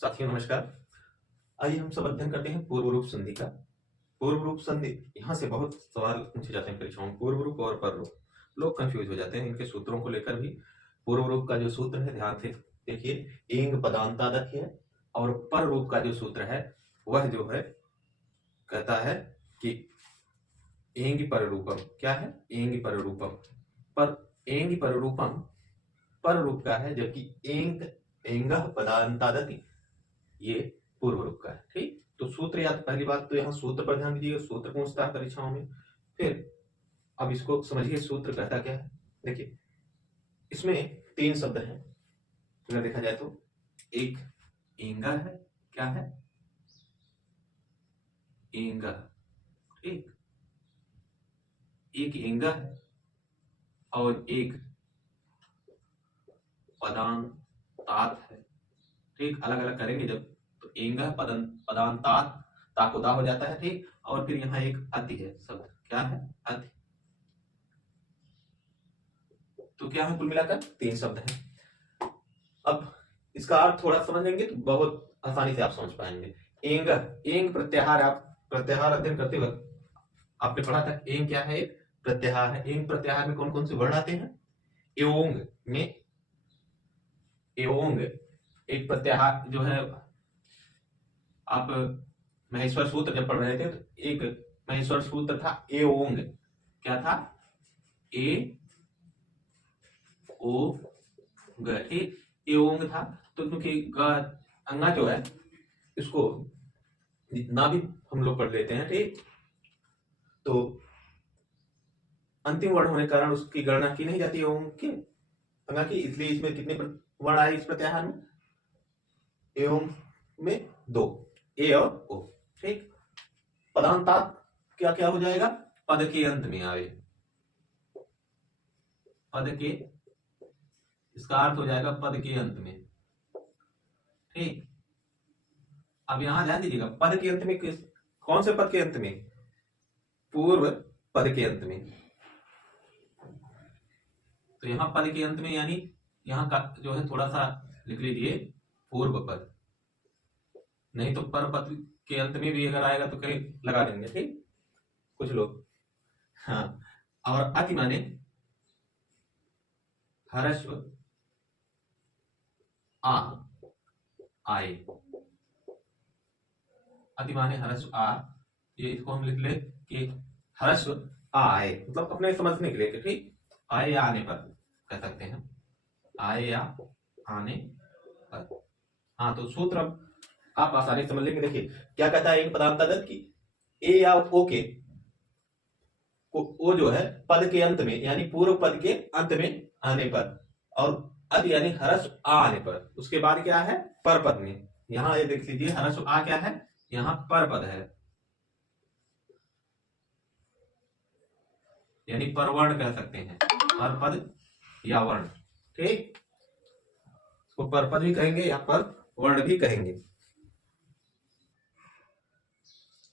साथियों नमस्कार। आइए हम सब अध्ययन करते हैं पूर्व रूप संधि का। पूर्व रूप संधि, यहाँ से बहुत सवाल पूछे जाते हैं परीक्षाओं में। पूर्व रूप और पर रूप, लोग कंफ्यूज हो जाते हैं इनके सूत्रों को लेकर भी। पूर्व रूप का जो सूत्र है ध्यान से देखिए, एंग पदांतादक है। और पर रूप का जो सूत्र है वह जो है कहता है कि एंग पर रूपम। क्या है? एंग पर रूपम। पर एंग पर रूपम पर रूप का है, जबकि एंग एंग पदांतादति ये पूर्व रूप का है। ठीक, तो सूत्र याद, पहली बात तो यहाँ सूत्र पर ध्यान दीजिएगा, सूत्र पूछता है परीक्षाओं में। फिर अब इसको समझिए, सूत्र कहता क्या है। देखिए, इसमें तीन शब्द हैं अगर देखा जाए तो। एक एंगा है। क्या है? एंगा। ठीक, एक एंगा है और एक पदांतात है। ठीक, अलग अलग करेंगे जब, तो एंगा पदांतात, ताको दा हो जाता है। ठीक, और फिर यहाँ एक अति है शब्द। क्या है? अति। तो क्या है? कुल मिलाकर तीन शब्द हैं। अब इसका अर्थ थोड़ा समझ लेंगे तो बहुत आसानी से आप समझ पाएंगे। एंग, एंग प्रत्याहार, आप प्रत्याहार अध्ययन करते वक्त आपने पढ़ा था एंग क्या है? एक प्रत्याहार है। एंग प्रत्याहार में कौन कौन से वर्ण आते हैं? एओंग में, एओंग एक प्रत्याहार जो है। आप महेश्वर सूत्र जब पढ़ रहे थे तो एक महेश्वर सूत्र था एओंग। क्या था? ए ओ ग। ठीक, एओंग था। तो क्योंकि अंगा जो है इसको जितना भी हम लोग पढ़ लेते हैं, ठीक, तो अंतिम वर्ण होने के कारण उसकी गणना की नहीं जाती ओंग के अंगा की, इसलिए इसमें कितने वर्ण आए इस प्रत्याहार में? एओंग में दो, ए और ओ। ठीक, पदांतात क्या क्या हो जाएगा? पद के अंत में आए। पद के, इसका अर्थ हो जाएगा पद के अंत में। ठीक, अब यहां ध्यान दीजिएगा, पद के अंत में किस, कौन से पद के अंत में? पूर्व पद के अंत में। तो यहां पद के अंत में यानी यहां का जो है थोड़ा सा लिख लीजिए पूर्व पद, नहीं तो पर पद के अंत में भी अगर आएगा तो कहीं लगा देंगे। ठीक, कुछ लोग। हाँ, और अति माने हर्षव आ आए। अति माने हर्षव आ, ये इसको हम लिख ले कि हर्षव आए, मतलब अपने समझने के लिए कि ठीक, आए या आने पर कह सकते हैं, आए या आने पर। हाँ, तो सूत्र अब आप आसानी समझ लेंगे। देखिए क्या कहता है इन पदांतागत की, ए या ओ के ओ जो है पद के अंत में यानी पूर्व पद के अंत में आने पर, और अद यानी हरस आ आने पर, उसके बाद क्या है? पर पद में। यहां ये देख लीजिए, हरस आ क्या है? यहां पर पद है, यानी परवर्ण कह सकते हैं, पर पद या वर्ण। ठीक, इसको पर पद भी कहेंगे या पर वर्ण भी कहेंगे।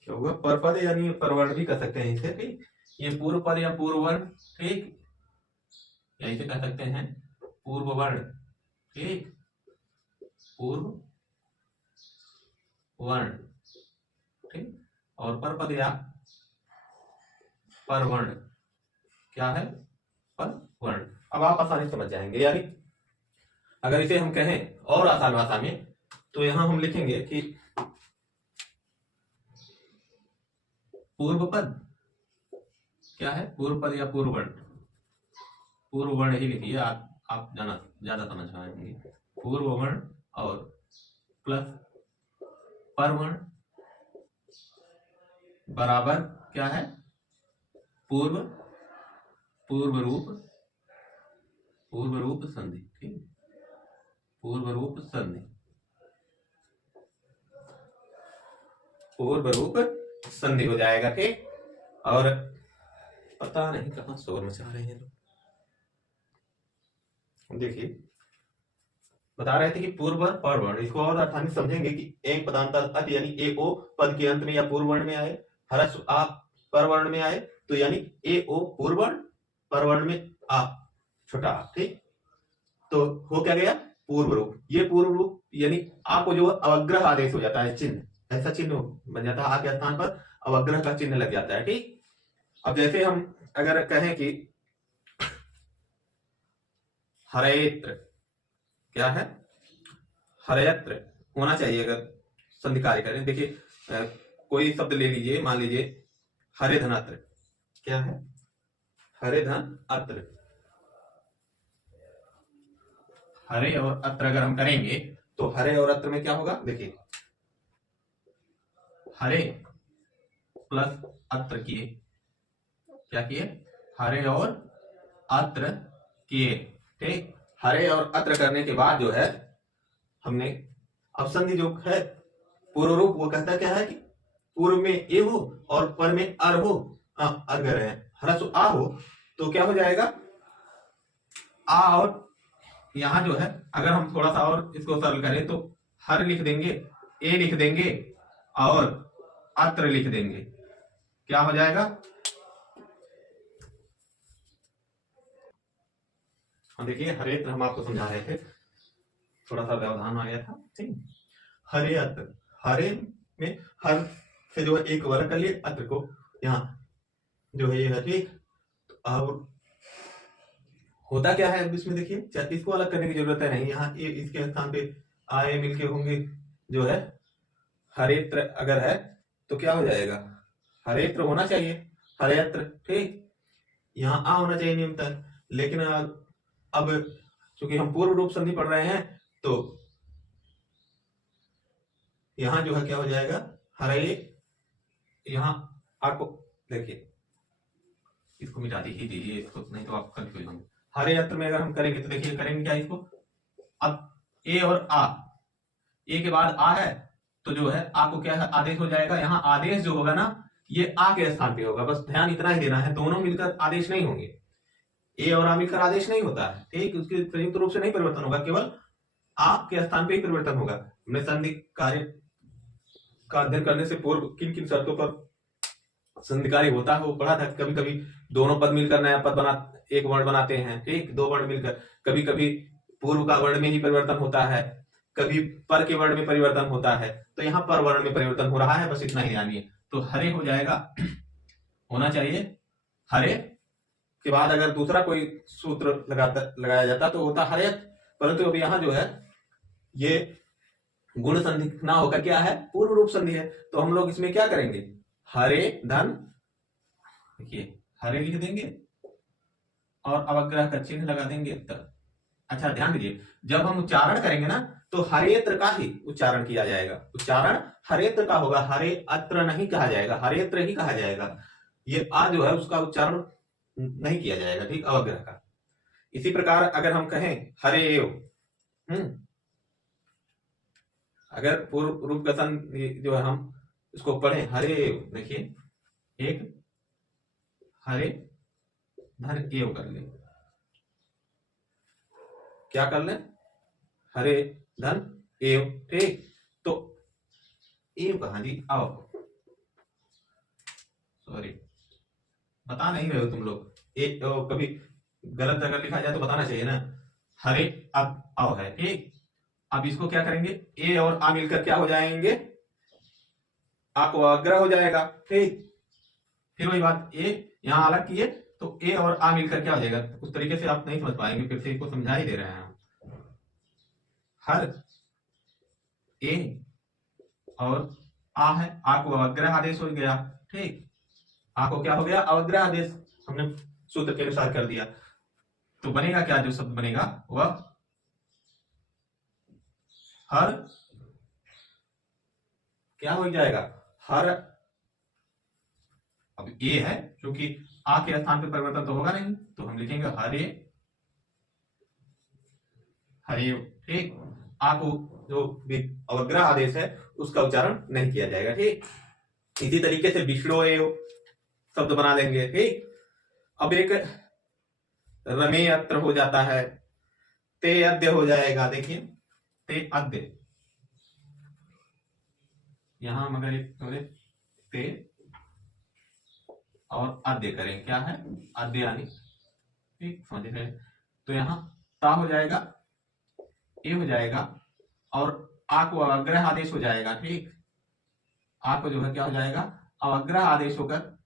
क्या होगा? पर पद यानी परवर्ण भी कह सकते हैं इसे। ठीक, ये पूर्व पद या पूर्व वर्ण। ठीक, या इसे कह सकते हैं पूर्व वर्ण। ठीक, पूर्व वर्ण। ठीक, और पर पद या पर वर्ण क्या है? पर वर्ण। अब आप आसानी समझ जाएंगे। यानी अगर इसे हम कहें और आसान भाषा में तो यहां हम लिखेंगे कि पूर्व पद क्या है? पूर्व पद या पूर्व वर्ण, पूर्व वर्ण ही लिखिए, आप जाना ज्यादा समझ पाएंगे। पूर्व वर्ण और प्लस पर वर्ण बराबर क्या है? पूर्व पूर्व रूप संधि। ठीक, पूर्व रूप संधि, पूर्व रूप संधि हो जाएगा। ठीक, और पता नहीं कहां शोर मचा रहे हैं लोग। देखिए बता रहे थे कि पूर्व वर्ण पर वर्ण, इसको और आसानी समझेंगे कि एक पदांतर अत यानी ए ओ पद के अंत में या पूर्व वर्ण में आए, हरस आ पर वर्ण में आए, तो यानी ए ओ पूर्व वर्ण, पर वर्ण में आ छोटा। ठीक, तो हो क्या गया पूर्व रूप, ये पूर्व रूप यानी आ को जो अवग्रह आदेश हो जाता है, चिन्ह, ऐसा चिन्ह बन जाता है, आ के स्थान पर अवग्रह का चिन्ह लग जाता है। ठीक, अब जैसे हम अगर कहें कि हरेत्र, क्या है, हरेत्र होना चाहिए, अगर संधि कार्य करें, देखिए कोई शब्द ले लीजिए, मान लीजिए हरे धनात्र, क्या है, हरे धन अत्र, हरे और अत्र अगर हम करेंगे तो हरे और अत्र में क्या होगा, देखिए हरे प्लस अत्र किए, क्या किए, हरे और अत्र किए। ठीक, हरे और अत्र करने के बाद जो है हमने अब संधि जो है पूर्व रूप, वो कहता क्या है कि पूर्व में ए हो और पर में अर हो, अगर है ह्रस्व आ हो तो क्या हो जाएगा, आ, और यहां जो है अगर हम थोड़ा सा और इसको सरल करें तो हर लिख देंगे, ए लिख देंगे और अत्र लिख देंगे, क्या हो जाएगा, देखिए हरे हम आपको समझा रहे थे, थोड़ा सा व्यवधान आ गया था। ठीक, हरे अत्र, हरे में हर से जो है एक वर्ग कर लिए, अत्र को यहाँ जो है ये है। ठीक, अब होता क्या है, अब इसमें देखिए इसको अलग करने की जरूरत है नहीं, यहाँ इसके स्थान पे आए मिलके होंगे, जो है हरेत्र अगर है तो क्या हो जाएगा, हरेत्र होना चाहिए, हरेत्र। ठीक, यहाँ आ होना चाहिए नियमतः, लेकिन अब चूंकि हम पूर्व रूप संधि पढ़ रहे हैं तो यहां जो है क्या हो जाएगा, हरे, यहां आपको देखिए इसको मिटा दीजिए इसको, नहीं तो आप कंफ्यूज होंगे। हरे यंत्र में अगर हम करेंगे तो देखिए करेंगे क्या इसको, अब ए और आ, ए के बाद आ है तो जो है आ को क्या है, आदेश हो जाएगा, यहाँ आदेश जो होगा ना ये आ के स्थान पे होगा, बस ध्यान इतना ही देना है, दोनों मिलकर आदेश नहीं होंगे, ए और आ मिलकर आदेश नहीं होता है। ठीक, उसके संयुक्त रूप से नहीं परिवर्तन होगा, केवल आ के स्थान पे ही परिवर्तन होगा। हमने संधि कार्य का अध्ययन करने से पूर्व किन किन शर्तों पर संधि कार्य होता है वो पढ़ा था। कभी कभी दोनों पद मिलकर नया पद बना, एक वर्ण बनाते हैं। ठीक, दो वर्ण मिलकर, कभी कभी पूर्व का वर्ण में ही परिवर्तन होता है, कभी पर के वर्ण में परिवर्तन होता है, तो यहाँ पर वर्ण में परिवर्तन हो रहा है, बस इतना ही जानिए। तो हरे हो जाएगा, होना चाहिए हरे के बाद अगर दूसरा कोई सूत्र लगाया जाता तो होता हरे, परंतु अभी यहाँ जो है ये गुण संधि ना होकर क्या है, पूर्व रूप संधि है, तो हम लोग इसमें क्या करेंगे, हरे धन, देखिए हरे लिख देंगे और अवग्रह का चिन्ह लगा देंगे तब। अच्छा ध्यान दीजिए, जब हम उच्चारण करेंगे ना तो हरेत्र का ही उच्चारण किया जाएगा, उच्चारण हरेत्र का होगा, हरे अत्र नहीं कहा जाएगा, हरेत्र ही कहा जाएगा। ये आ जो है उसका उच्चारण नहीं किया जाएगा, ठीक, अवग्रह का। इसी प्रकार अगर हम कहें हरे एव, अगर पूर्व रूप गठन जो है हम इसको पढ़े हरे एव, देखिए एक हरे धन एव कर ले, क्या कर ले, हरे धन एव। ठीक, तो एव कहा जी, आओ, सॉरी बता नहीं रहे हो तुम लोग, एक तो कभी गलत अगर लिखा जाए तो बताना चाहिए ना, हरे अब आओ है। ठीक, अब इसको क्या करेंगे, ए और आ मिलकर क्या हो जाएंगे, आ को अग्रह हो जाएगा। ठीक, फिर वही बात, ए यहां अलग किए तो ए और आ मिलकर क्या हो जाएगा, उस तरीके से आप नहीं समझ पाएंगे, फिर से इसको समझा ही दे रहे हैं हम। हर ए और आ है, आ को अग्रह आदेश हो गया। ठीक, आ को क्या हो गया, अवग्रह आदेश हमने सूत्र के अनुसार कर दिया, तो बनेगा क्या, जो शब्द बनेगा वह हर, क्या हो जाएगा, हर, अब ए है क्योंकि आ के स्थान पे परिवर्तन तो होगा नहीं, तो हम लिखेंगे हरे, हरे। ठीक, आ को जो अवग्रह आदेश है उसका उच्चारण नहीं किया जाएगा। ठीक, इसी तरीके से विष्णु शब्द बना लेंगे। ठीक, अब एक रमे अत्र हो जाता है, ते अद्य हो जाएगा, देखिए ते अद्य, यहां मगर एक ते और अद्य करें, क्या है अद्य यानी, ठीक समझ रहे, तो यहां ता हो जाएगा, ए हो जाएगा और आ को अवग्रह आदेश हो जाएगा। ठीक, आ को जो है क्या हो जाएगा, अवग्रह आदेश होकर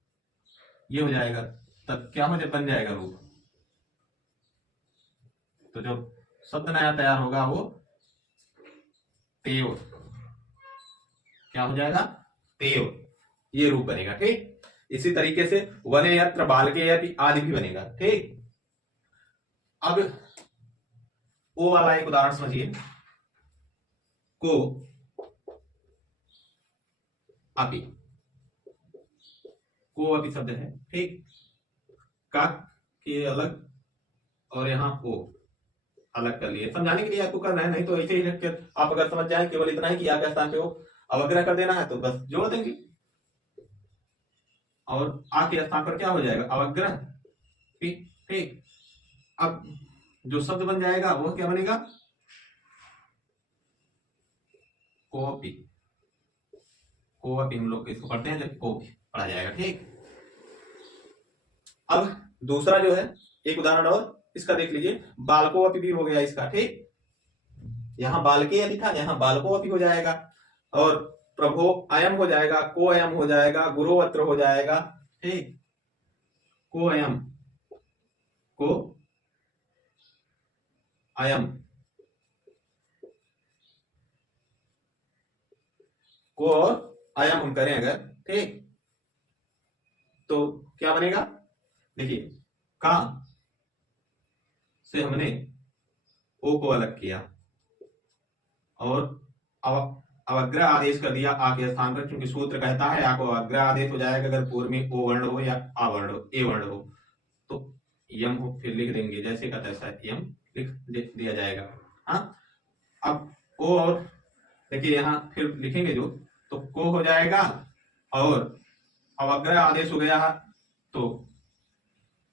ये हो जाएगा, तब क्या हो बन जाएगा रूप। तो जो शब्द नया तैयार होगा वो तेव, क्या हो जाएगा, तेव, ये रूप बनेगा। ठीक, इसी तरीके से वने यत्र बालके यदि आदि भी बनेगा। ठीक, अब ओ वाला एक उदाहरण समझिए, को अपि, को अपि शब्द है। ठीक, का के अलग और यहाँ ओ अलग कर लिए, समझाने के लिए आपको करना है, नहीं तो ऐसे ही रख कर आप अगर समझ जाए केवल इतना ही कि आ के स्थान पे वो अवग्रह कर देना है तो बस जोड़ देंगे और आ के स्थान पर क्या हो जाएगा, अवग्रह। ठीक ठीक, अब जो शब्द बन जाएगा वो क्या बनेगा, कॉपी। कॉपी हम लोग इसको पढ़ते हैं जब कॉपी पढ़ा जाएगा। ठीक, अब दूसरा जो है एक उदाहरण और इसका देख लीजिए, बालको अपि भी हो गया इसका। ठीक, यहाँ बालके यदि था, यहाँ बालको अपि हो जाएगा और प्रभो अयम हो जाएगा, को अयम हो जाएगा, गुरु अत्र हो जाएगा। ठीक, को अयम, को अयम, को और अयम हम करें अगर, ठीक, तो क्या बनेगा, देखिए का से हमने ओ को अलग किया और अवग्रह आदेश कर दिया आ के स्थान पर, क्योंकि सूत्र कहता है आ को अवग्रह आदेश हो जाएगा अगर पूर्व में ओ वर्ण हो या आ वर्ण हो, ए वर्ण हो, तो यम हो फिर लिख देंगे जैसे का तैसा यम लिख दिया जाएगा। हाँ, अब ओ और देखिए यहाँ फिर लिखेंगे जो, तो को हो जाएगा और अवग्रह आदेश हो गया तो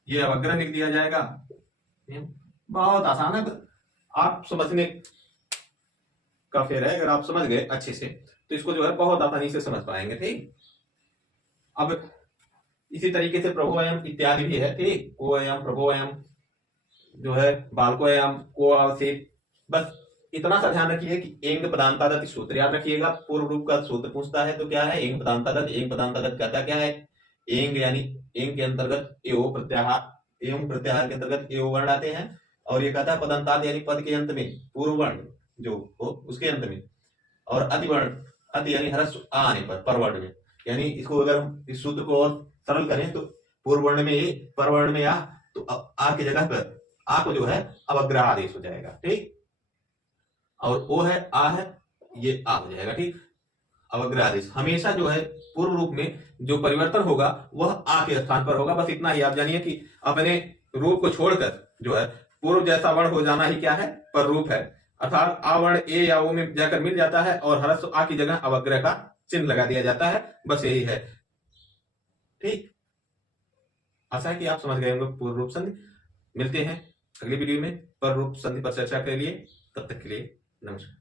ये अवग्रह लिख दिया जाएगा। बहुत आसान है, आप समझने का फेर है, अगर आप समझ गए अच्छे से तो इसको जो है बहुत आसानी से समझ पाएंगे। ठीक, अब इसी तरीके से प्रभोयम इत्यादि भी है। ठीक, कोयम, प्रभोयम जो है, बालकोयम, को अवशिष्ट, बस इतना सा ध्यान रखिए कि एंग पदांतादत सूत्र याद रखिएगा। पूर्व रूप का सूत्र पूछता है तो क्या है, एंग पदांतादत। एंग पदांतादत कहता क्या है, एंग यानी एंग के अंतर्गत एओ प्रत्याहार, एवं प्रत्याहार के अंतर्गत एओ वर्ण आते हैं और ये कहता है पदंताद यानी पद के अंत में पूर्व वर्ण जो हो उसके अंत में, और अतिवर्ण, अति यानी ह्रस्व आ आने पर परवर्ण में, यानी इसको अगर हम इस सूत्र को और सरल करें तो पूर्व वर्ण में ए, परवर्ण में आ, तो आ की जगह पर आ को जो है अवग्रह आदेश हो जाएगा। ठीक, और ओ है आ है, ये आ हो जाएगा। ठीक, अवग्रह आदेश हमेशा जो है पूर्व रूप में जो परिवर्तन होगा वह आ के स्थान पर होगा। बस इतना ही आप जानिए कि अपने रूप को छोड़कर जो है पूर्व जैसा वर्ण हो जाना ही क्या है, पर रूप है, अर्थात आ वर्ण ए या ओ में जाकर मिल जाता है और ह्रस्व आ की जगह अवग्रह का चिन्ह लगा दिया जाता है, बस यही है। ठीक, आशा है कि आप समझ गए होंगे पूर्व रूप संधि। मिलते हैं अगली वीडियो में पर रूप संधि पर चर्चा के लिए, तब तक के लिए नमस्कार।